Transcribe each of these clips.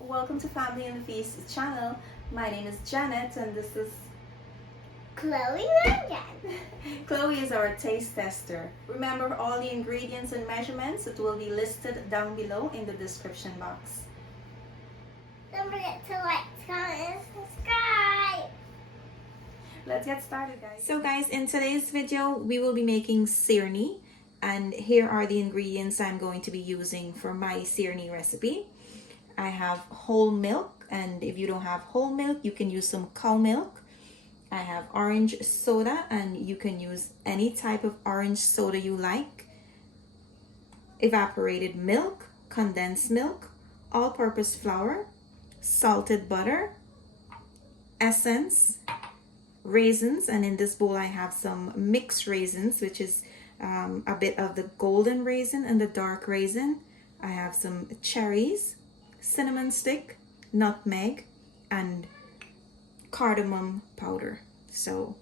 welcome to Family and the Feast channel. My name is Janet and this is Chloe again. Chloe is our taste tester. Remember all the ingredients and measurements, it will be listed down below in the description box. Don't forget to like, comment, and subscribe. Let's get started, guys. So guys, in today's video, we will be making sirnee. And here are the ingredients I'm going to be using for my sirnee recipe. I have whole milk, and if you don't have whole milk, you can use some cow milk. I have orange soda, and you can use any type of orange soda you like. Evaporated milk, condensed milk, all-purpose flour, salted butter, essence, raisins, and in this bowl I have some mixed raisins, which is a bit of the golden raisin and the dark raisin. I have some cherries, cinnamon stick, nutmeg, and cardamom powder. So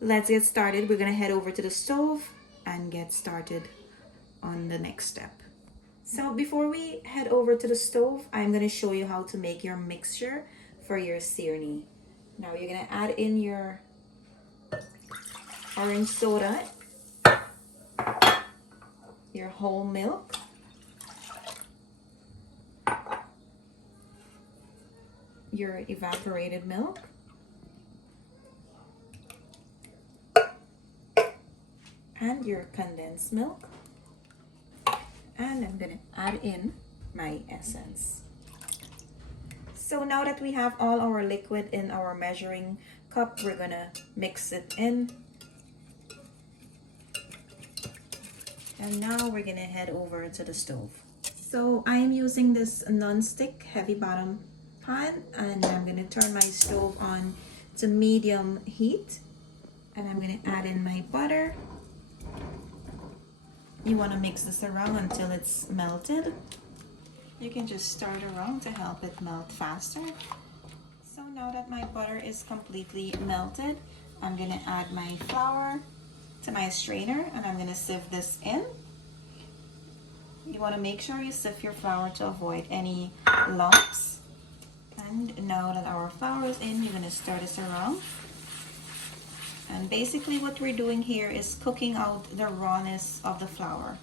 let's get started. We're gonna head over to the stove and get started on the next step. So before we head over to the stove, I'm gonna show you how to make your mixture for your sirnee. Now you're gonna add in your orange soda, your whole milk, your evaporated milk, and your condensed milk, and I'm gonna add in my essence. So now that we have all our liquid in our measuring cup, we're gonna mix it in. And now we're gonna head over to the stove. So I'm using this non-stick heavy bottom pan, and I'm gonna turn my stove on to medium heat, and I'm gonna add in my butter. You wanna mix this around until it's melted. You can just stir it around to help it melt faster. So now that my butter is completely melted, I'm gonna add my flour to my strainer, and I'm gonna sieve this in. You wanna make sure you sieve your flour to avoid any lumps. And now that our flour is in, you're gonna stir this around. And basically what we're doing here is cooking out the rawness of the flour.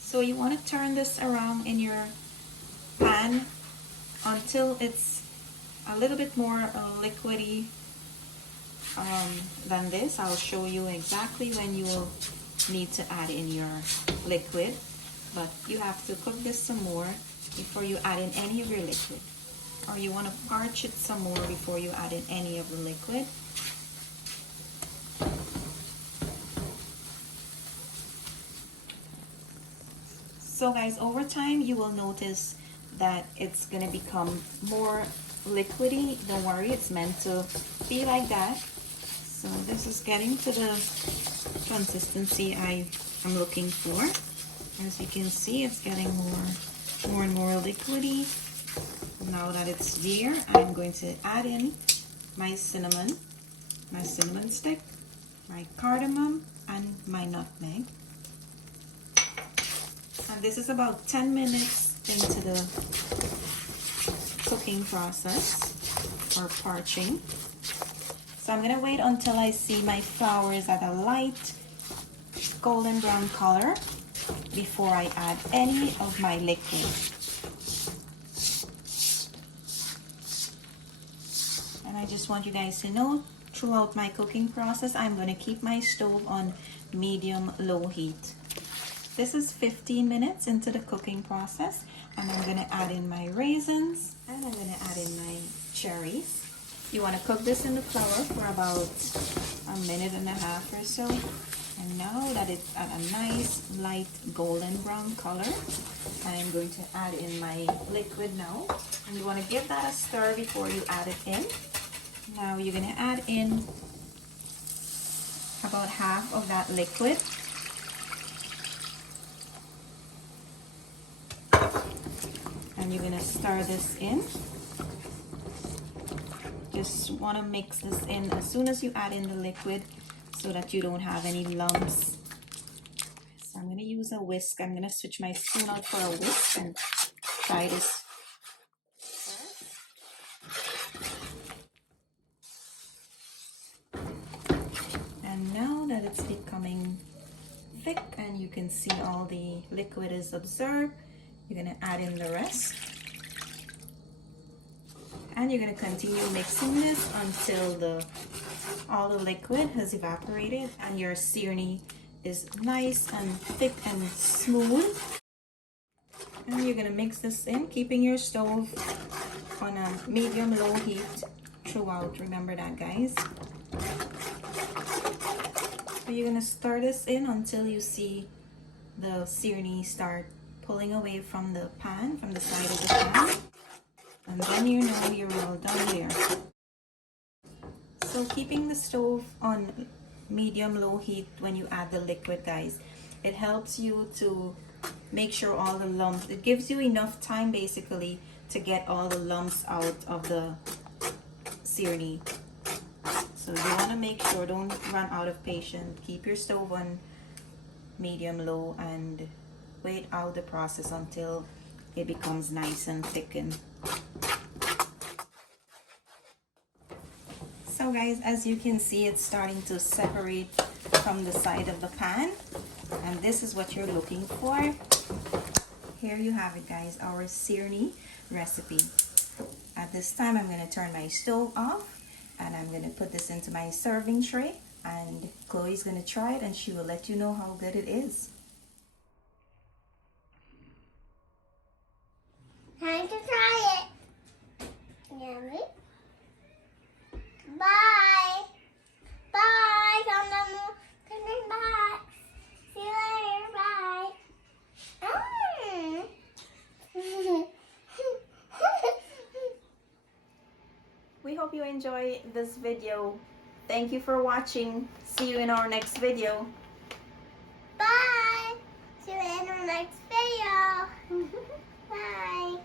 So you want to turn this around in your pan until it's a little bit more liquidy than this. I'll show you exactly when you will need to add in your liquid, but you have to cook this some more before you add in any of your liquid, or you want to parch it some more before you add in any of the liquid. So guys, over time you will notice that it's going to become more liquidy. Don't worry, it's meant to be like that. So this is getting to the consistency I am looking for. As you can see, it's getting more and more liquidy. Now that it's there, I'm going to add in my cinnamon stick, my cardamom, and my nutmeg. And this is about 10 minutes into the cooking process, or parching. So I'm gonna wait until I see my flour is at a light golden brown color before I add any of my liquid. And I just want you guys to know, throughout my cooking process, I'm gonna keep my stove on medium-low heat. This is 15 minutes into the cooking process, and I'm gonna add in my raisins, and I'm gonna add in my cherries. You wanna cook this in the flour for about a minute and a half or so. And now that it's at a nice light golden brown color, I'm going to add in my liquid now. And you wanna give that a stir before you add it in. Now you're gonna add in about half of that liquid. And you're gonna stir this in. Just wanna mix this in as soon as you add in the liquid. so that you don't have any lumps. So I'm going to use a whisk. I'm going to switch my spoon out for a whisk and try this. And now that it's becoming thick and you can see all the liquid is absorbed, you're going to add in the rest. And you're going to continue mixing this until all the liquid has evaporated and your sirnee is nice and thick and smooth. And you're going to mix this in, keeping your stove on a medium-low heat throughout. Remember that, guys. So you're going to stir this in until you see the sirnee start pulling away from the pan, from the side of the pan. And then you know you're all done there. So keeping the stove on medium-low heat when you add the liquid, guys, it helps you to make sure all the lumps, it gives you enough time basically to get all the lumps out of the sirnee. So you want to make sure, don't run out of patience. Keep your stove on medium-low and wait out the process until it becomes nice and thickened. So guys, as you can see, it's starting to separate from the side of the pan, and this is what you're looking for. Here you have it, guys, our sirnee recipe. At this time, I'm going to turn my stove off and I'm going to put this into my serving tray, and Chloe's going to try it and she will let you know how good it is. Time to try it. Yummy. Bye. Bye. Come back. See you later. Bye. We hope you enjoy this video. Thank you for watching. See you in our next video. Bye. See you in our next video. Bye.